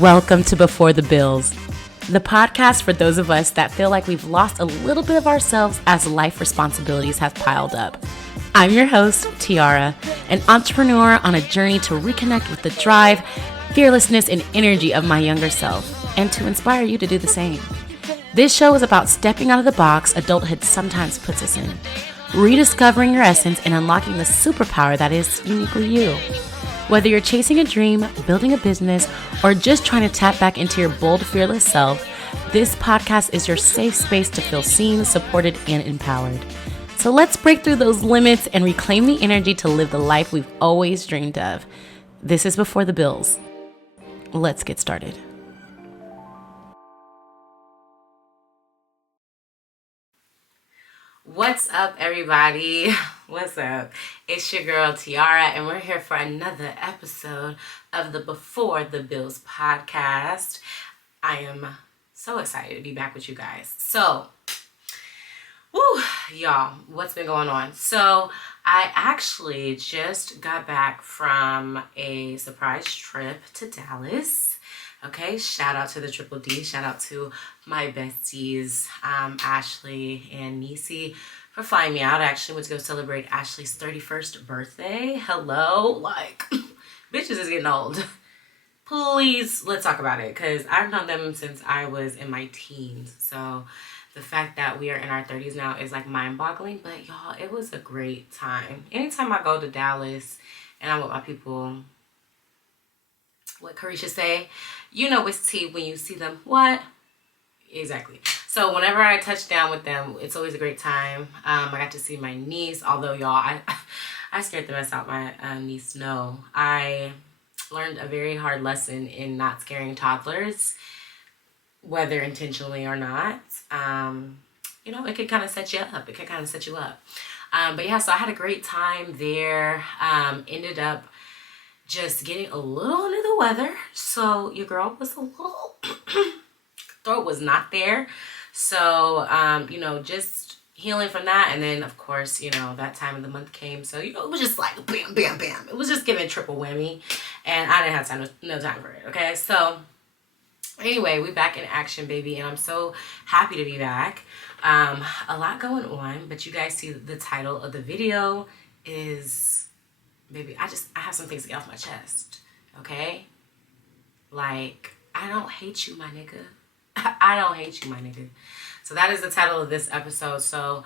Welcome to Before the Bills, the podcast for those of us that feel like we've lost a little bit of ourselves as life responsibilities have piled up. I'm your host, Tiara, an entrepreneur on a journey to reconnect with the drive, fearlessness, and energy of my younger self, and to inspire you to do the same. This show is about stepping out of the box adulthood sometimes puts us in, rediscovering your essence and unlocking the superpower that is uniquely you. Whether you're chasing a dream, building a business, or just trying to tap back into your bold, fearless self, this podcast is your safe space to feel seen, supported, and empowered. So let's break through those limits and reclaim the energy to live the life we've always dreamed of. This is Before the Bills. Let's get started. What's up, everybody? What's up? It's your girl, Tiara, and we're here for another episode of the Before the Bills podcast. I am so excited to be back with you guys. So, y'all, what's been going on? So, I actually just got back from a surprise trip to Dallas. Okay, shout out to the Triple D. Shout out to my besties, Ashley and Nisi, for flying me out. I actually went to go celebrate Ashley's 31st birthday. Hello, bitches is getting old. Please, let's talk about it, because I've known them since I was in my teens. So the fact that we are in our 30s now is mind-boggling. But y'all, it was a great time. Anytime I go to Dallas and I'm with my people, what Carisha say, you know it's tea when you see them. What? Exactly. So whenever I touch down with them, it's always a great time. I got to see my niece, although y'all, I scared the mess out my niece. No, I learned a very hard lesson in not scaring toddlers, whether intentionally or not. It could kind of set you up. But yeah, so I had a great time there. Ended up just getting a little under the weather. So your girl was a little, throat was not there. So, just healing from that. And then, of course, that time of the month came. So, it was just like bam, bam, bam. It was just giving triple whammy. And I didn't have no time for it. Okay. So anyway, we back in action, baby. And I'm so happy to be back. A lot going on, but you guys see the title of the video is, baby, I have some things to get off my chest, okay? I don't hate you, my nigga. I don't hate you, my nigga. So that is the title of this episode. So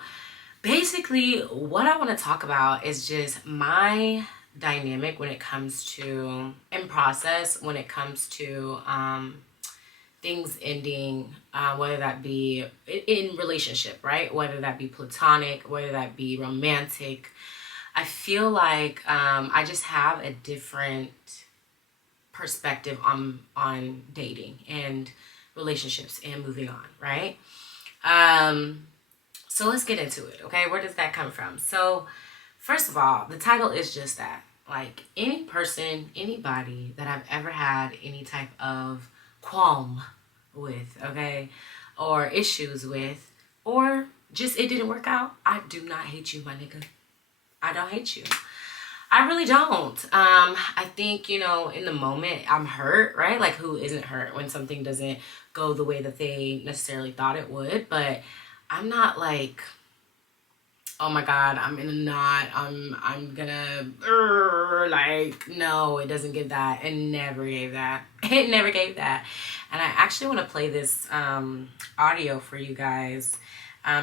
basically, what I want to talk about is just my dynamic when it comes to, in process, when it comes to things ending, whether that be in relationship, right? Whether that be platonic, whether that be romantic. I feel like I just have a different perspective on dating and relationships and moving on, right? So let's get into it, okay? Where does that come from? So first of all, the title is just that. Any person, anybody that I've ever had any type of qualm with, okay? Or issues with, or just it didn't work out, I do not hate you, my nigga. I don't hate you. I really don't. I think, in the moment I'm hurt, right? Who isn't hurt when something doesn't go the way that they necessarily thought it would? But I'm not oh my God, I'm in a knot. I'm gonna, no, it doesn't give that. It never gave that. It never gave that. And I actually want to play this audio for you guys.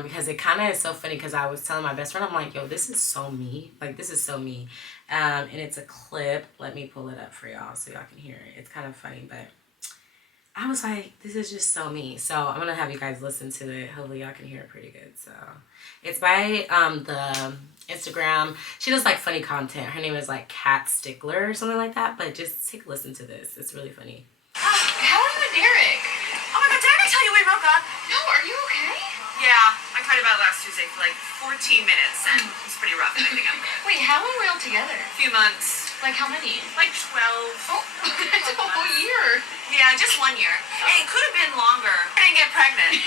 Because it kind of is so funny, because I was telling my best friend, I'm like, yo, this is so me. This is so me. And it's a clip. Let me pull it up for y'all so y'all can hear it. It's kind of funny, but I was like, this is just so me. So I'm going to have you guys listen to it. Hopefully y'all can hear it pretty good. So it's by the Instagram. She does funny content. Her name is Cat Stickler or something like that. But just take a listen to this. It's really funny. How are you and Derek? Oh my God, did I tell you we broke up? No, are you okay? Yeah, I cried about it last Tuesday for 14 minutes, and it was pretty rough, and I think I'm good. Wait, how long were we all together? A few months. How many? 12. Oh, it's a whole year. Yeah, just 1 year. Hey, it could have been longer. I didn't get pregnant.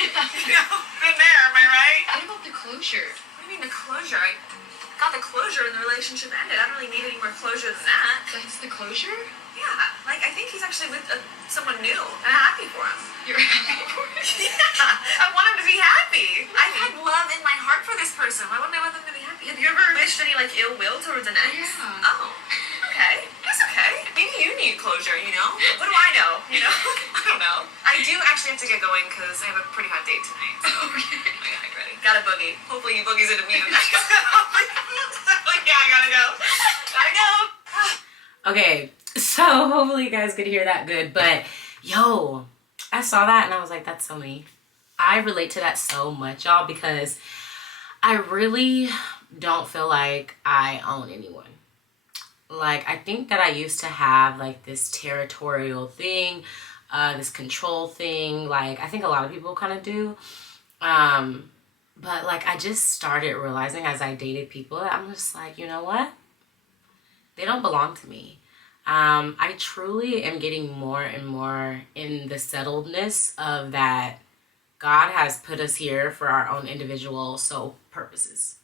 Been there, am I right? What about the closure? What do you mean the closure? I got the closure and the relationship ended. I don't really need any more closure than that. That's the closure? Yeah, I think he's actually actually with someone new, and I'm happy for him. You're happy for it? Yeah, I want him to be happy. I've had love in my heart for this person. Why wouldn't I want them to be happy? Have you ever wished any like ill will towards an ex? Yeah. Oh, okay. That's okay. Maybe you need closure, you know? What do I know? You know? I don't know. I do actually have to get going because I have a pretty hot date tonight. So Okay. I gotta get ready. Got a boogie. Hopefully he boogies into me tonight. Like, yeah, I gotta go. Gotta go. Okay, so hopefully you guys could hear that good, but yo, I saw that and I was like, that's so me. I relate to that so much, y'all, because I really don't feel like I own anyone. Like, I think that I used to have like this territorial thing, this control thing. Like, I think a lot of people kind of do. But like, I just started realizing as I dated people, I'm just like, you know what? They don't belong to me. I truly am getting more and more in the settledness of that God has put us here for our own individual soul purposes.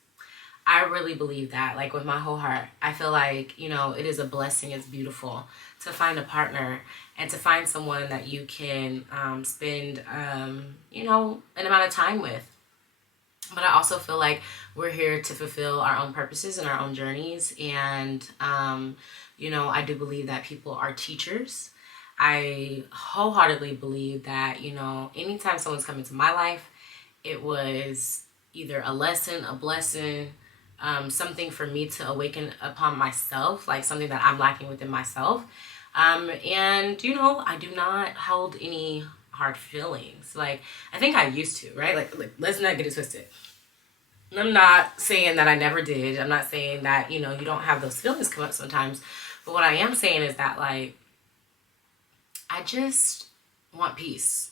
I really believe that, like with my whole heart. I feel like, you know, it is a blessing, it's beautiful to find a partner and to find someone that you can spend, you know, an amount of time with. But I also feel like we're here to fulfill our own purposes and our own journeys. And, you know, I do believe that people are teachers. I wholeheartedly believe that, you know, anytime someone's come into my life, it was either a lesson, a blessing, something for me to awaken upon myself, like something that I'm lacking within myself. And, you know, I do not hold any hard feelings. Like, I think I used to, right? Like let's not get it twisted. I'm not saying that I never did. I'm not saying that, you know, you don't have those feelings come up sometimes. But what I am saying is that, like, I just want peace.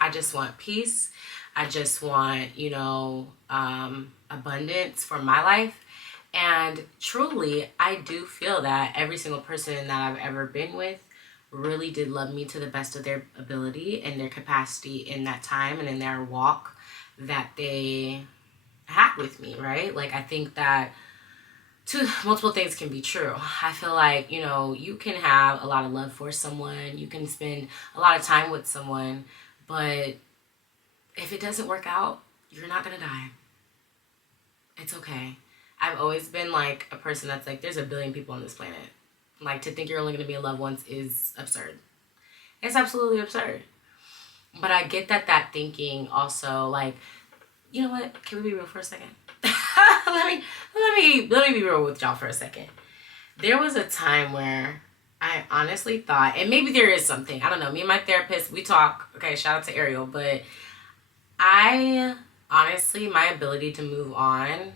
I just want peace. I just want, you know, abundance for my life. And truly, I do feel that every single person that I've ever been with really did love me to the best of their ability and their capacity in that time and in their walk that they had with me, right? Like, I think that multiple things can be true. I feel like, you know, you can have a lot of love for someone, you can spend a lot of time with someone, but if it doesn't work out, you're not gonna die. It's okay. I've always been like a person that's like, there's a billion people on this planet. Like, to think you're only gonna be in love once is absurd. It's absolutely absurd. But I get that thinking also, like, you know what? Can we be real for a second? let me be real with y'all for a second. There was a time where I honestly thought, and maybe there is something, I don't know, me and my therapist, we talk, okay, shout out to Ariel, but I honestly, my ability to move on,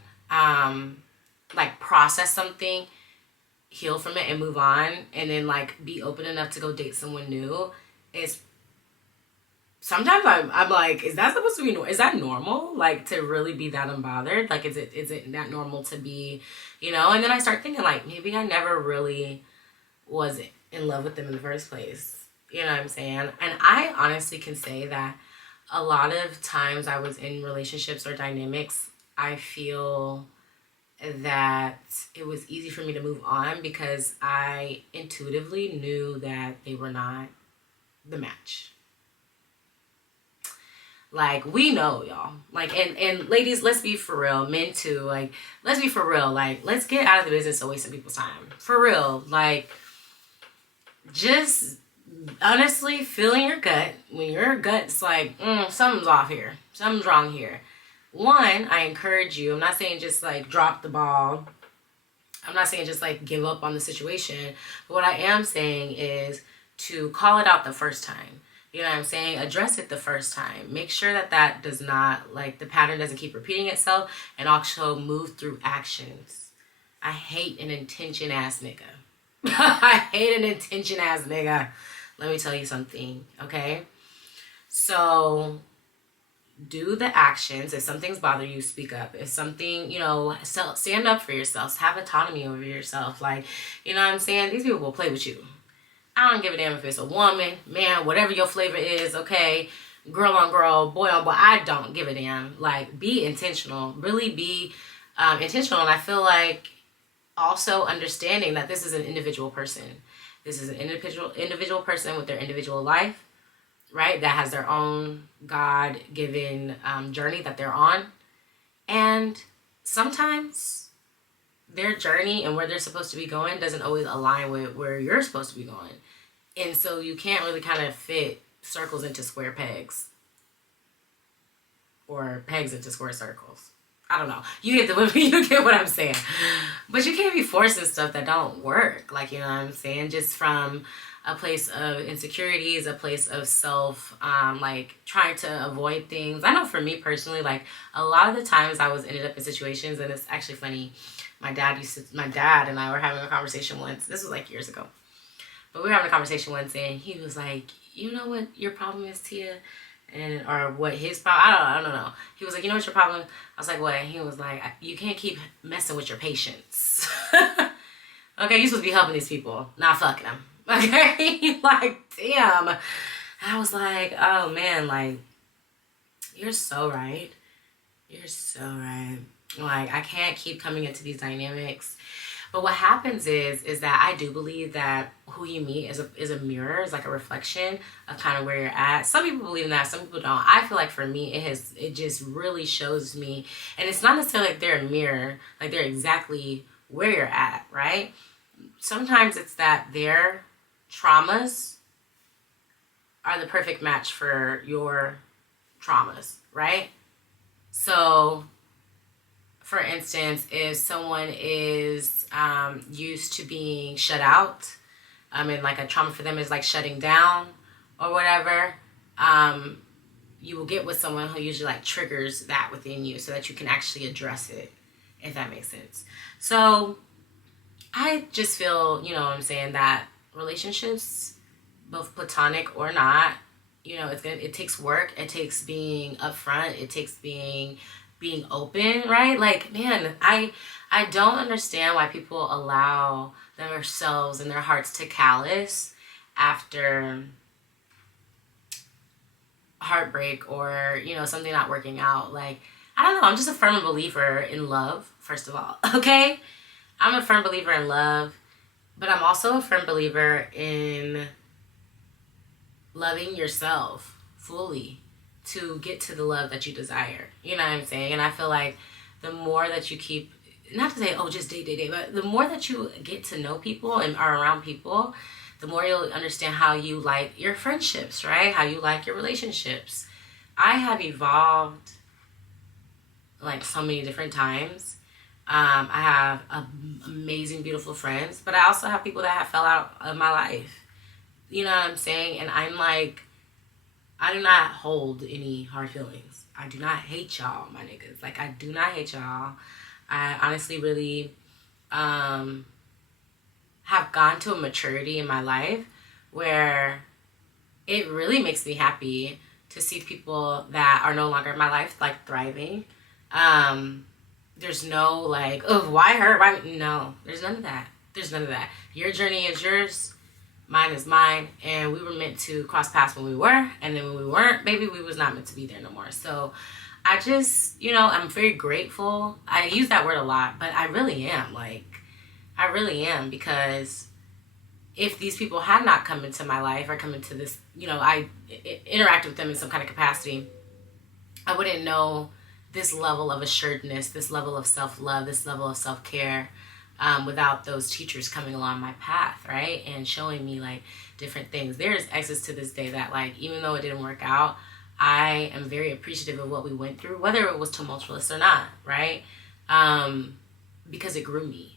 like process something, heal from it and move on, and then like be open enough to go date someone new is, sometimes I'm like, is that supposed to be, is that normal? Like, to really be that unbothered? Like, is it that normal to be, you know? And then I start thinking, like, maybe I never really was in love with them in the first place. You know what I'm saying? And I honestly can say that a lot of times I was in relationships or dynamics, I feel that it was easy for me to move on because I intuitively knew that they were not the match. Like, we know, y'all. Like, and ladies, let's be for real. Men too. Like, let's be for real. Like, let's get out of the business of wasting people's time. For real. Like, just honestly feel in your gut. When your gut's like, something's off here. Something's wrong here. One, I encourage you. I'm not saying just like drop the ball. I'm not saying just like give up on the situation. But what I am saying is to call it out the first time. You know what I'm saying? Address it the first time. Make sure that does not, like, the pattern doesn't keep repeating itself, and also move through actions. I hate an intention ass nigga. I hate an intention ass nigga. Let me tell you something, okay? So do the actions. If something's bothering you, speak up. If something, you know, stand up for yourself. Have autonomy over yourself. Like, you know what I'm saying? These people will play with you. I don't give a damn if it's a woman, man, whatever your flavor is, okay? Girl on girl, boy on boy. I don't give a damn. Like, be intentional. Really be intentional. And I feel like also understanding that this is an individual person. This is an individual person with their individual life, right? That has their own God-given journey that they're on. And sometimes their journey and where they're supposed to be going doesn't always align with where you're supposed to be going. And so you can't really kind of fit circles into square pegs. Or pegs into square circles. I don't know. You get what I'm saying. But you can't be forcing stuff that don't work. Like, you know what I'm saying? Just from a place of insecurities, a place of self, like trying to avoid things. I know for me personally, like a lot of the times I was ended up in situations, and it's actually funny. My dad and I were having a conversation once. This was like years ago. But we were having a conversation once, and he was like, you know what your problem is, Tia? And or what his problem, I don't know. He was like, you know what your problem is? I was like, what? He was like, you can't keep messing with your patients. Okay, you're supposed to be helping these people, not fucking them. Okay, like, damn. And I was like, oh man, like, you're so right. You're so right. Like, I can't keep coming into these dynamics. But what happens is that I do believe that who you meet is a mirror, is like a reflection of kind of where you're at. Some people believe in that, some people don't. I feel like for me, it just really shows me, and it's not necessarily like they're a mirror, like they're exactly where you're at, right? Sometimes it's that their traumas are the perfect match for your traumas, right? So, for instance, if someone is used to being shut out, and like a trauma for them is like shutting down or whatever, you will get with someone who usually like triggers that within you so that you can actually address it, if that makes sense. So I just feel, you know what I'm saying, that relationships, both platonic or not, you know, it takes work. It takes being upfront. It takes being open, right? Like, man, I don't understand why people allow themselves and their hearts to callous after heartbreak or, you know, something not working out. Like, I don't know. I'm just a firm believer in love, first of all. Okay? I'm a firm believer in love, but I'm also a firm believer in loving yourself fully to get to the love that you desire. You know what I'm saying? And I feel like the more that you keep, not to say, oh, just date, but the more that you get to know people and are around people, the more you'll understand how you like your friendships, right? How you like your relationships. I have evolved like so many different times. I have amazing, beautiful friends, but I also have people that have fell out of my life. You know what I'm saying? And I'm like, I do not hold any hard feelings. I do not hate y'all, my niggas. Like, I do not hate y'all. I honestly really have gone to a maturity in my life where it really makes me happy to see people that are no longer in my life, like, thriving. There's no, like, oh, why her? Why? No, there's none of that. There's none of that. Your journey is yours. Mine is mine, and we were meant to cross paths when we were, and then when we weren't, baby, we was not meant to be there no more. So I just, you know, I'm very grateful. I use that word a lot, but I really am. Like, I really am, because if these people had not come into my life or come into this, you know, I interact with them in some kind of capacity, I wouldn't know this level of assuredness, this level of self-love, this level of self-care, without those teachers coming along my path, right? And showing me like different things. There's exes to this day that, like, even though it didn't work out, I am very appreciative of what we went through, whether it was tumultuous or not, right? Because it grew me,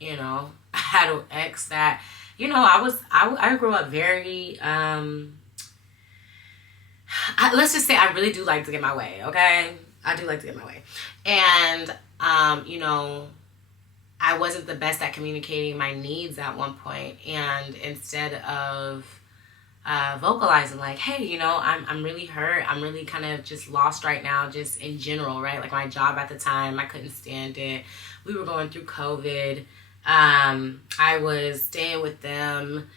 you know. I had an ex that, you know, I grew up very, let's just say I really do like to get my way, okay? I do like to get my way. And, you know, I wasn't the best at communicating my needs at one point, and instead of vocalizing like, hey, you know, I'm really hurt, I'm really kind of just lost right now, just in general, right? Like, my job at the time, I couldn't stand it. We were going through COVID. I was staying with them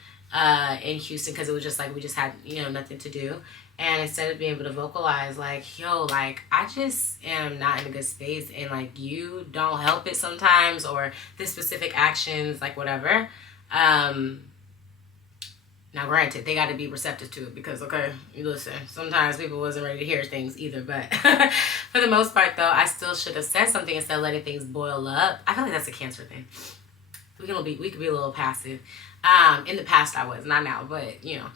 in Houston because it was just like we just had, you know, nothing to do. And instead of being able to vocalize, like, yo, like, I just am not in a good space, and, like, you don't help it sometimes, or this specific actions, like, whatever. Now, granted, they got to be receptive to it because, okay, you listen, sometimes people wasn't ready to hear things either. But for the most part, though, I still should have said something instead of letting things boil up. I feel like that's a Cancer thing. We could be a little passive. In the past, I was, not now, but you know.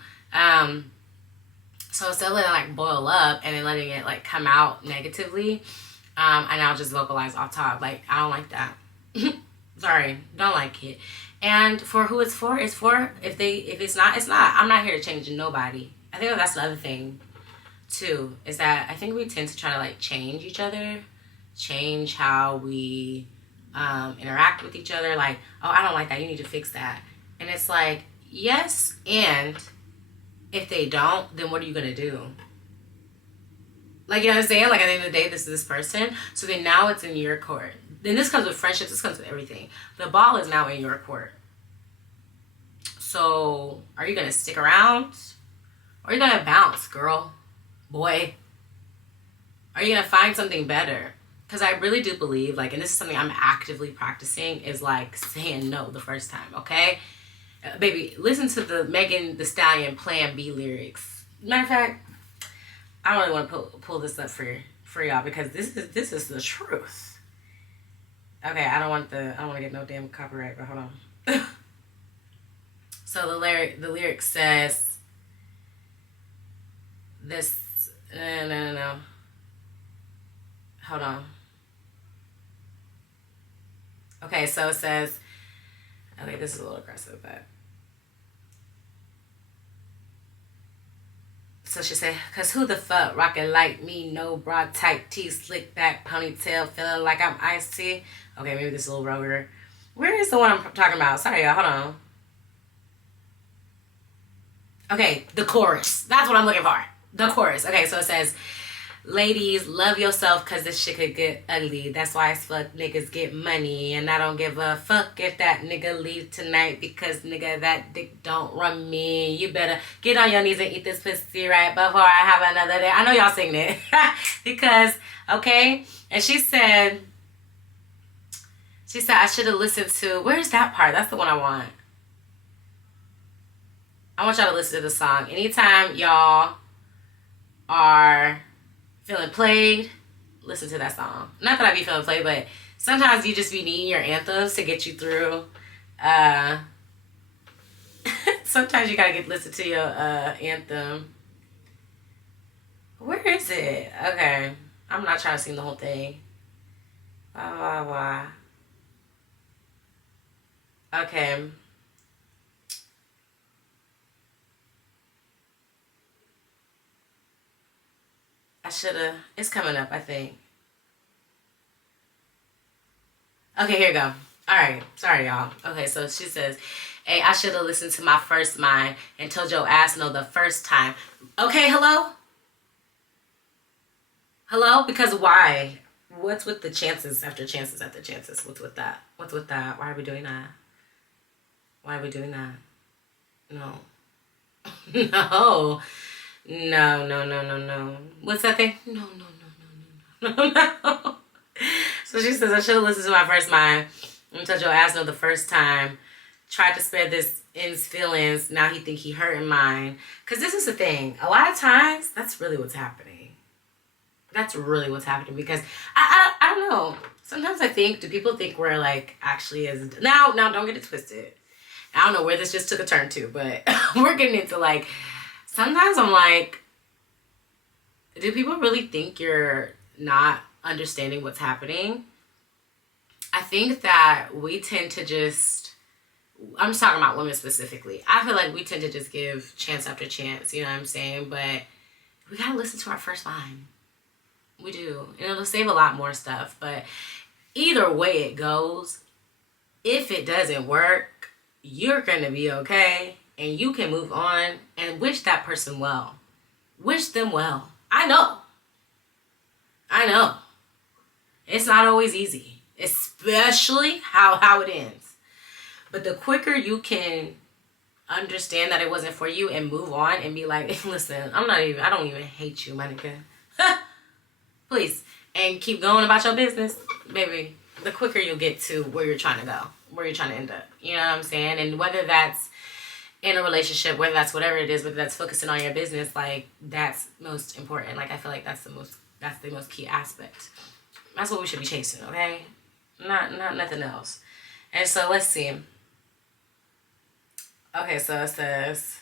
So instead of letting it like boil up and then letting it like come out negatively, I now just vocalize off top. Like, I don't like that. Sorry, don't like it. And for who it's for. If it's not, it's not. I'm not here to change nobody. I think that's the other thing too, is that I think we tend to try to like change each other, change how we interact with each other. Like, oh, I don't like that, you need to fix that. And it's like, yes, and if they don't, then what are you gonna do? Like, you know what I'm saying? Like, at the end of the day, this is this person. So then now it's in your court. Then this comes with friendships. This comes with everything. The ball is now in your court. So are you going to stick around? Or are you going to bounce, girl? Boy? Are you going to find something better? Because I really do believe, like, and this is something I'm actively practicing, is like saying no the first time, okay? Baby, listen to the Megan Thee Stallion Plan B lyrics. Matter of fact, I don't really want to pull this up for y'all because this is the truth. Okay, I don't want to get no damn copyright, but hold on. So the lyric says this. No. Hold on. Okay, so it says. Okay, this is a little aggressive, but. So she said, cause who the fuck rockin' like me? No bra, tight tee, slick back, ponytail, feeling like I'm icy. Okay, maybe this is a little vulgar. Where is the one I'm talking about? Sorry, y'all. Hold on. Okay, the chorus. That's what I'm looking for. The chorus. Okay, so it says, ladies, love yourself because this shit could get ugly. That's why as fuck niggas get money. And I don't give a fuck if that nigga leave tonight because, nigga, that dick don't run me. You better get on your knees and eat this pussy right before I have another day. I know y'all sing it. Because, okay? And she said, I should have listened to, where's that part? That's the one I want. I want y'all to listen to the song. Anytime y'all are feeling played, listen to that song. Not that I be feeling played, but sometimes you just be needing your anthems to get you through. Sometimes you gotta listen to your anthem. Where is it? Okay. I'm not trying to sing the whole thing. Okay. I should've. It's coming up, I think. Okay, here we go. Alright, sorry y'all. Okay, so she says, hey, I should've listened to my first mind and told your ass no the first time. Okay, hello? Hello? Because why? What's with the chances after chances after chances? What's with that? What's with that? Why are we doing that? Why are we doing that? No. No. What's that thing? No. So she says, I should have listened to my first mind and told your ass no the first time. Tried to spare this in's feelings. Now he think he hurting mine. Because this is the thing. A lot of times, that's really what's happening. That's really what's happening. Because I don't know. Sometimes I think, do people think we're like actually as... Now, don't get it twisted. I don't know where this just took a turn to, but we're getting into like... Sometimes I'm like, do people really think you're not understanding what's happening? I think that we tend to just, I'm just talking about women specifically. I feel like we tend to just give chance after chance, you know what I'm saying? But we gotta listen to our first line. We do. And it'll save a lot more stuff. But either way it goes, if it doesn't work, you're gonna be okay. And you can move on and wish that person well. Wish them well. I know. It's not always easy. Especially how it ends. But the quicker you can understand that it wasn't for you and move on and be like, listen, I don't even hate you, my nigga. Please. And keep going about your business, baby. The quicker you'll get to where you're trying to go. Where you're trying to end up. You know what I'm saying? And whether that's in a relationship, whether that's whatever it is, whether that's focusing on your business, like that's most important. Like I feel like that's the most key aspect. That's what we should be chasing, okay? Not nothing else. And so let's see. Okay, so it says,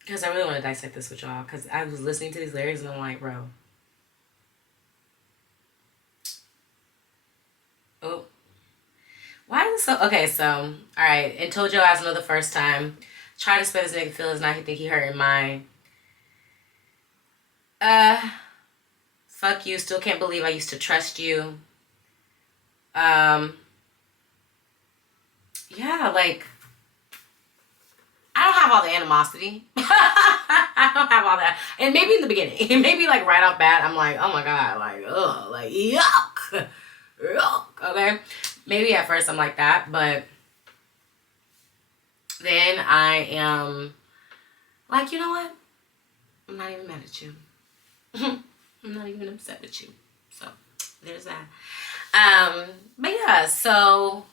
because I really want to dissect this with y'all, because I was listening to these lyrics and I'm like, bro. Oh. Why is it so... Okay, so, alright. And told your ass another first time. Try to spare this nigga feelings, now he think he hurting mine. Fuck you, still can't believe I used to trust you. Yeah, like, I don't have all the animosity. I don't have all that. And maybe in the beginning, maybe like right off bat, I'm like, oh my God, like, ugh, like, yuck. Yuck, okay? Maybe at first I'm like that, but then I am like, you know what? I'm not even mad at you. I'm not even upset with you. So, there's that. But yeah, so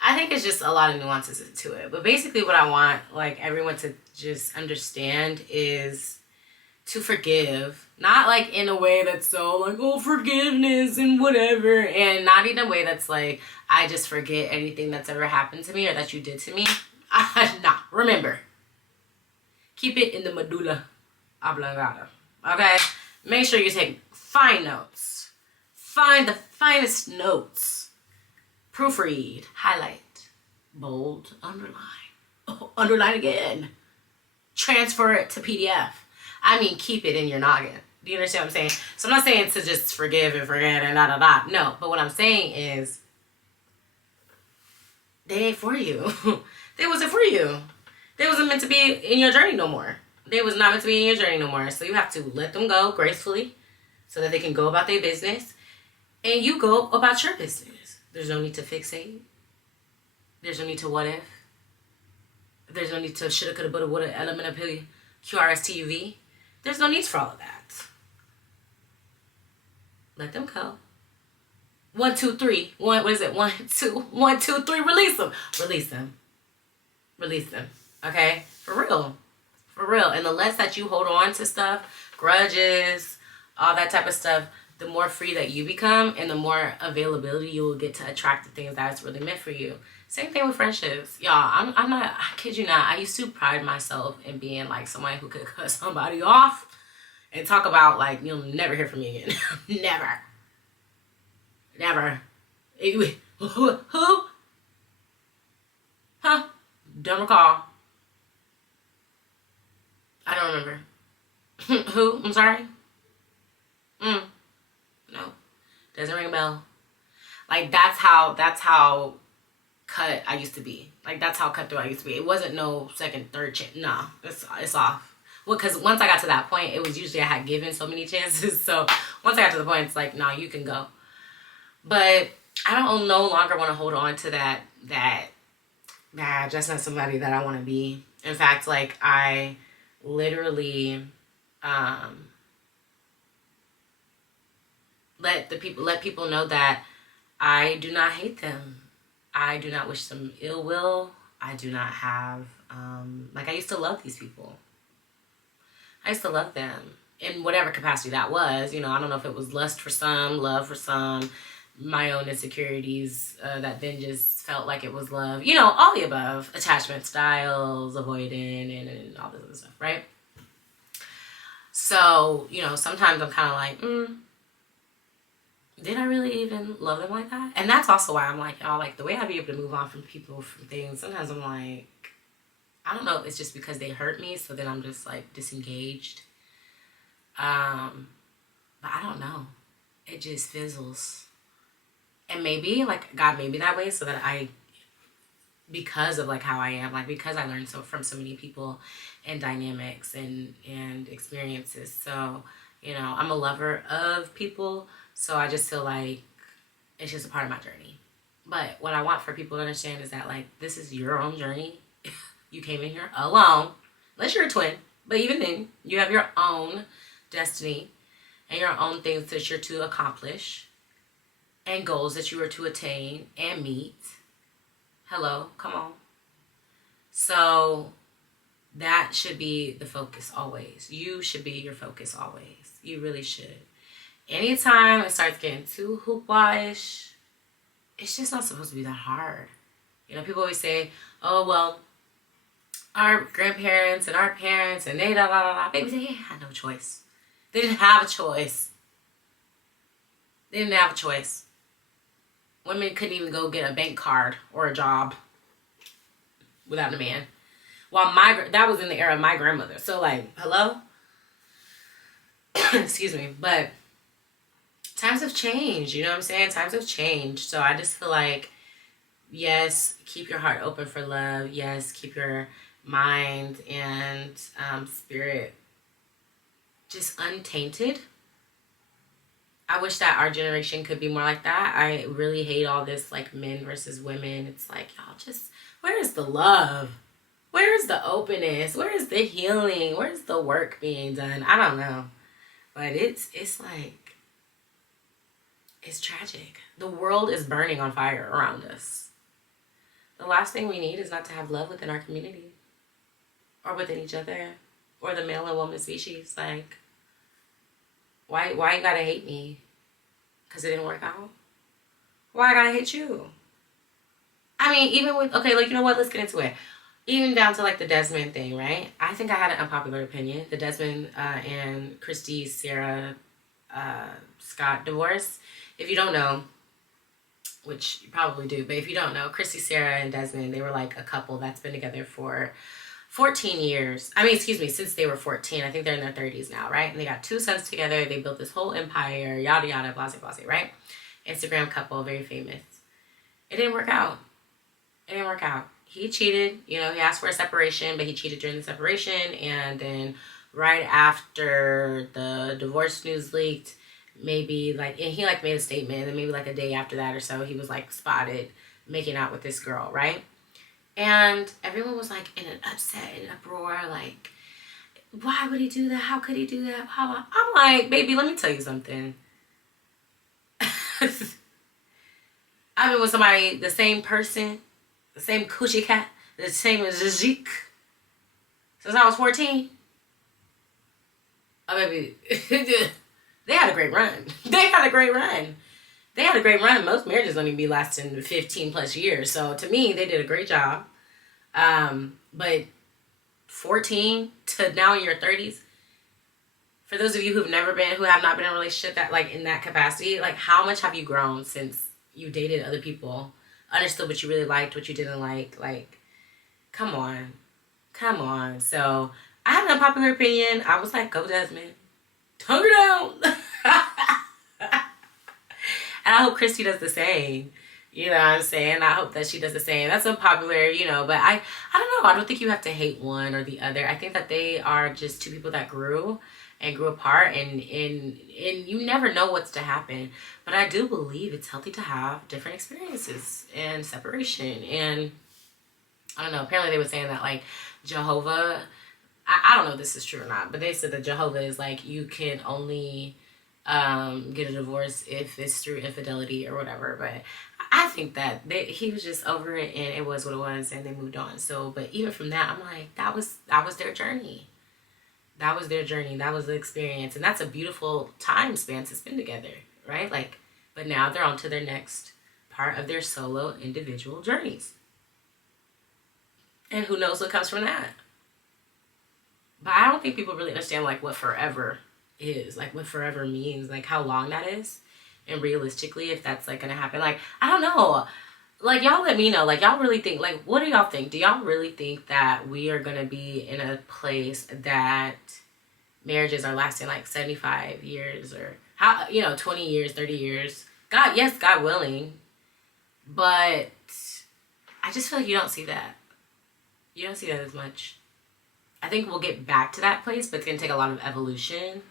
I think it's just a lot of nuances to it. But basically what I want like everyone to just understand is to forgive. Not like in a way that's so like, oh, forgiveness and whatever. And not in a way that's like, I just forget anything that's ever happened to me or that you did to me. Nah, remember. Keep it in the medulla oblongata. Okay? Make sure you take fine notes. Find the finest notes. Proofread. Highlight. Bold. Underline. Oh, underline again. Transfer it to PDF. I mean, keep it in your noggin. Do you understand what I'm saying? So I'm not saying to just forgive and forget and da. No, but what I'm saying is they ain't for you. They wasn't for you. They wasn't meant to be in your journey no more. They was not meant to be in your journey no more. So you have to let them go gracefully so that they can go about their business. And you go about your business. There's no need to fixate. There's no need to what if. There's no need to shoulda, coulda, woulda, woulda, element of QRSTUV. There's no need for all of that. Let them go. 1, 2, 3. What is it? 1, 2, 1, 2, 3. Release them. Release them. Release them. Okay? For real. For real. And the less that you hold on to stuff, grudges, all that type of stuff, the more free that you become and the more availability you will get to attract the things that's really meant for you. Same thing with friendships. Y'all, I'm not, I kid you not, I used to pride myself in being like someone who could cut somebody off and talk about like, you'll never hear from me again. Never. Never. Who? Huh? Don't recall. I don't remember. Who? I'm sorry? No. Doesn't ring a bell. Like, that's how cut I used to be. Like, that's how cutthroat I used to be. It wasn't no second, third chance. Nah, it's off. Well, because once I got to that point, it was usually I had given so many chances. So once I got to the point, it's like, nah, you can go. But I don't no longer want to hold on to that just not somebody that I want to be. In fact, like, I literally let people know that I do not hate them. I do not wish them ill will. I do not have like, I used to love these people. I used to love them in whatever capacity that was. You know, I don't know if it was lust for some, love for some, my own insecurities that then just felt like it was love. You know, all the above. Attachment styles, avoiding, and all this other stuff, right? So, you know, sometimes I'm kind of like, did I really even love them like that? And that's also why I'm like, y'all, like, the way I be able to move on from people, from things, sometimes I'm like, I don't know if it's just because they hurt me, so then I'm just, like, disengaged. But I don't know. It just fizzles. And maybe, like, God made me that way so that because of, like, how I am, like, because I learned from so many people and dynamics and experiences. So, you know, I'm a lover of people, so I just feel like it's just a part of my journey. But what I want for people to understand is that, like, this is your own journey. You came in here alone, unless you're a twin. But even then, you have your own destiny and your own things that you're to accomplish and goals that you are to attain and meet. Hello, come on. So that should be the focus always. You should be your focus always. You really should. Anytime it starts getting too hoopla-ish, it's just not supposed to be that hard. You know, people always say, oh, well, our grandparents and our parents and they da. Baby, they had no choice. They didn't have a choice. They didn't have a choice. Women couldn't even go get a bank card or a job without a man. While that was in the era of my grandmother. So, like, hello? Excuse me. But times have changed. You know what I'm saying? Times have changed. So I just feel like, yes, keep your heart open for love. Yes, keep your mind and spirit just untainted. I wish that our generation could be more like that. I really hate all this, like, men versus women. It's like, y'all just, where is the love? Where is the openness? Where is the healing? Where's the work being done? I don't know. But it's like, it's tragic. The world is burning on fire around us. The last thing we need is not to have love within our community or within each other or the male and woman species. Like, why you gotta hate me? Because it didn't work out? Why I gotta hate you? I mean, even with, okay, like, you know what? Let's get into it. Even down to, like, the Desmond thing, right? I think I had an unpopular opinion. The Desmond and Christy Sarah Scott divorce. If you don't know, which you probably do, but if you don't know, Christy Sarah and Desmond, they were like a couple that's been together for 14 years. I mean, excuse me, since they were 14. I think they're in their 30s now, right? And they got 2 sons together. They built this whole empire, yada, yada, blase, blase, right? Instagram couple, very famous. It didn't work out. It didn't work out. He cheated. You know, he asked for a separation, but he cheated during the separation. And then right after the divorce news leaked, maybe like, and he like made a statement, and maybe like a day after that or so, he was like spotted making out with this girl, right? And everyone was like in an upset, in an uproar, like, why would he do that? How could he do that? I'm like, baby, let me tell you something. I've been with somebody, the same person, the same coochie cat, the same as Zeke, since I was 14. Oh, baby. They had a great run. They had a great run. They had a great run. Most marriages don't even be lasting 15 plus years. So to me, they did a great job. But 14 to now in your 30s, for those of you who have not been in a relationship that like in that capacity, like how much have you grown since you dated other people, understood what you really liked, what you didn't like, come on. Come on. So I have an unpopular opinion. I was like, go Desmond. Tongue her down. And I hope Christy does the same. You know what I'm saying? I hope that she does the same. That's unpopular, you know, but I don't know. I don't think you have to hate one or the other. I think that they are just 2 people that grew apart, and you never know what's to happen. But I do believe it's healthy to have different experiences and separation. And I don't know, apparently they were saying that like Jehovah, I don't know if this is true or not, but they said that Jehovah is like, you can only get a divorce if it's through infidelity or whatever. But I think that he was just over it, and it was what it was, and they moved on. So, but even from that, I'm like, that was their journey. That was their journey. That was the experience. And that's a beautiful time span to spend together, right? Like, but now they're on to their next part of their solo individual journeys. And who knows what comes from that. But I don't think people really understand like what forever is, like what forever means, like how long that is. And realistically, if that's like gonna happen, like, I don't know. Like, y'all let me know. Like, y'all really think, like, what do y'all think? Do y'all really think that we are gonna be in a place that marriages are lasting like 75 years or how, 20 years, 30 years? God willing. But I just feel like you don't see that. You don't see that as much. I think we'll get back to that place, but it's gonna take a lot of evolution.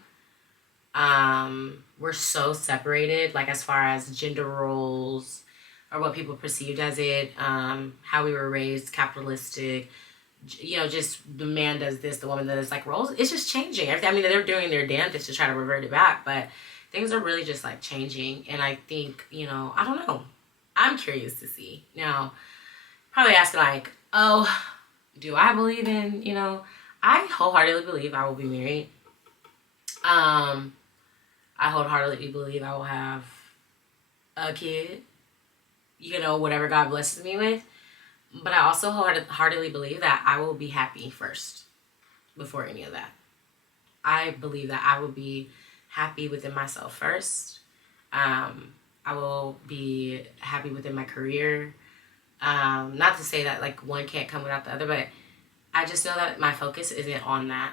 We're so separated, like as far as gender roles or what people perceived as it, how we were raised, capitalistic, just the man does this, the woman does like roles. It's just changing. I mean, they're doing their damnedest to try to revert it back, but things are really just like changing. And I think, I don't know. I'm curious to see. Now, probably asking like, oh, do I believe in, you know, I wholeheartedly believe I will be married. I wholeheartedly believe I will have a kid, you know, whatever God blesses me with. But I also wholeheartedly believe that I will be happy first before any of that. I believe that I will be happy within myself first. I will be happy within my career. Not to say that like one can't come without the other, but I just know that my focus isn't on that.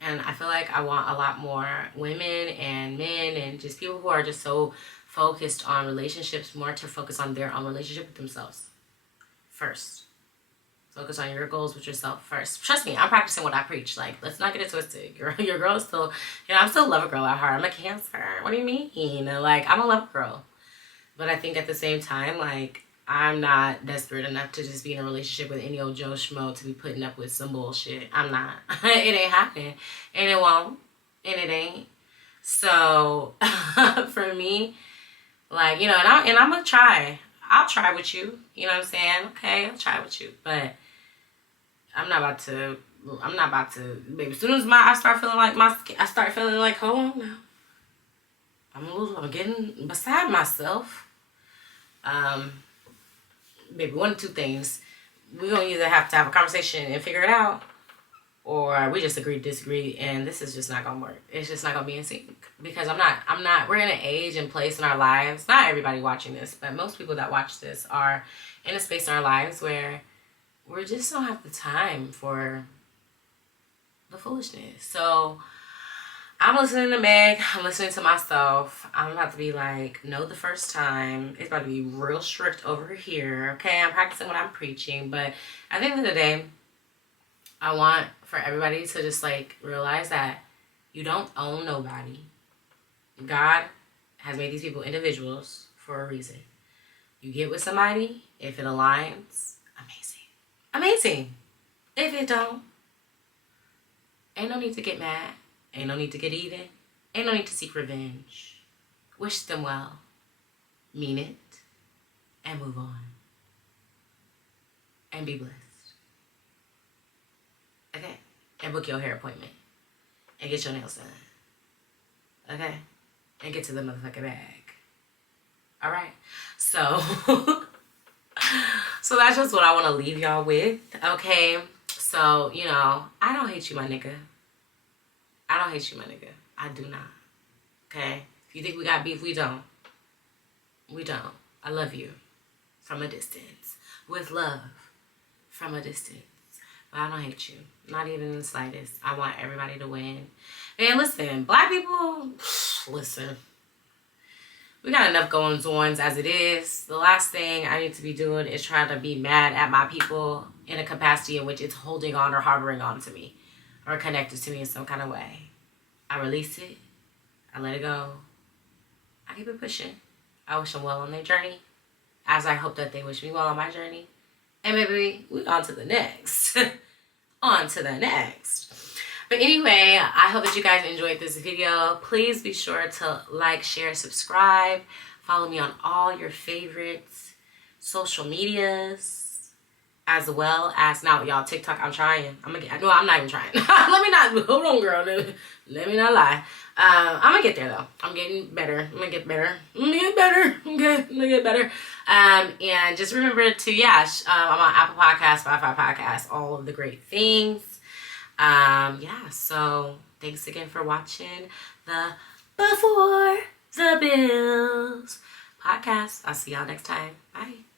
And I feel like I want a lot more women and men and just people who are just so focused on relationships more to focus on their own relationship with themselves first. Focus on your goals with yourself first. Trust me, I'm practicing what I preach. Like, let's not get it twisted. Your girl is still, you know, I'm still a lover girl at heart. I'm a Cancer. What do you mean? Like, I'm a lover girl. But I think at the same time, like, I'm not desperate enough to just be in a relationship with any old Joe Schmo to be putting up with some bullshit. I'm not. It ain't happening. And it won't. And it ain't. So, for me, like, you know, and I'm going to try. I'll try with you. You know what I'm saying? Okay, I'll try with you. But I'm not about to, baby, as soon as I start feeling like, hold on now. I'm getting beside myself. Maybe one of two things. We're going to either have to have a conversation and figure it out, or we just agree to disagree, and this is just not going to work. It's just not going to be in sync. Because we're in an age and place in our lives, not everybody watching this, but most people that watch this are in a space in our lives where we just don't have the time for the foolishness. So I'm listening to Meg. I'm listening to myself. I'm about to be like, no, the first time. It's about to be real strict over here. Okay, I'm practicing what I'm preaching. But at the end of the day, I want for everybody to just like realize that you don't own nobody. God has made these people individuals for a reason. You get with somebody, if it aligns, amazing. Amazing. If it don't, ain't no need to get mad. Ain't no need to get even. Ain't no need to seek revenge. Wish them well. Mean it. And move on. And be blessed. Okay? And book your hair appointment. And get your nails done. Okay? And get to the motherfucking bag. Alright? So, so that's just what I want to leave y'all with. Okay? So, you know, I don't hate you, my nigga. I don't hate you, my nigga. I do not. Okay? If you think we got beef, we don't. We don't. I love you from a distance. With love from a distance. But I don't hate you. Not even in the slightest. I want everybody to win. And listen, black people, listen. We got enough goings-ons as it is. The last thing I need to be doing is trying to be mad at my people in a capacity in which it's holding on or harboring on to me. Or connected to me in some kind of way. I release it. I let it go. I keep it pushing. I wish them well on their journey. As I hope that they wish me well on my journey. And maybe we on to the next. On to the next. But anyway, I hope that you guys enjoyed this video. Please be sure to like, share, subscribe. Follow me on all your favorite social medias. As well as, now y'all, TikTok, I'm trying. I'm not even trying. Hold on, girl. Let me not lie. I'm gonna get there though. I'm getting better. I'm gonna get better. Okay, I'm gonna get better. And just remember to, I'm on Apple Podcasts, Spotify Podcasts, all of the great things. So thanks again for watching the Before the Bills podcast. I'll see y'all next time. Bye.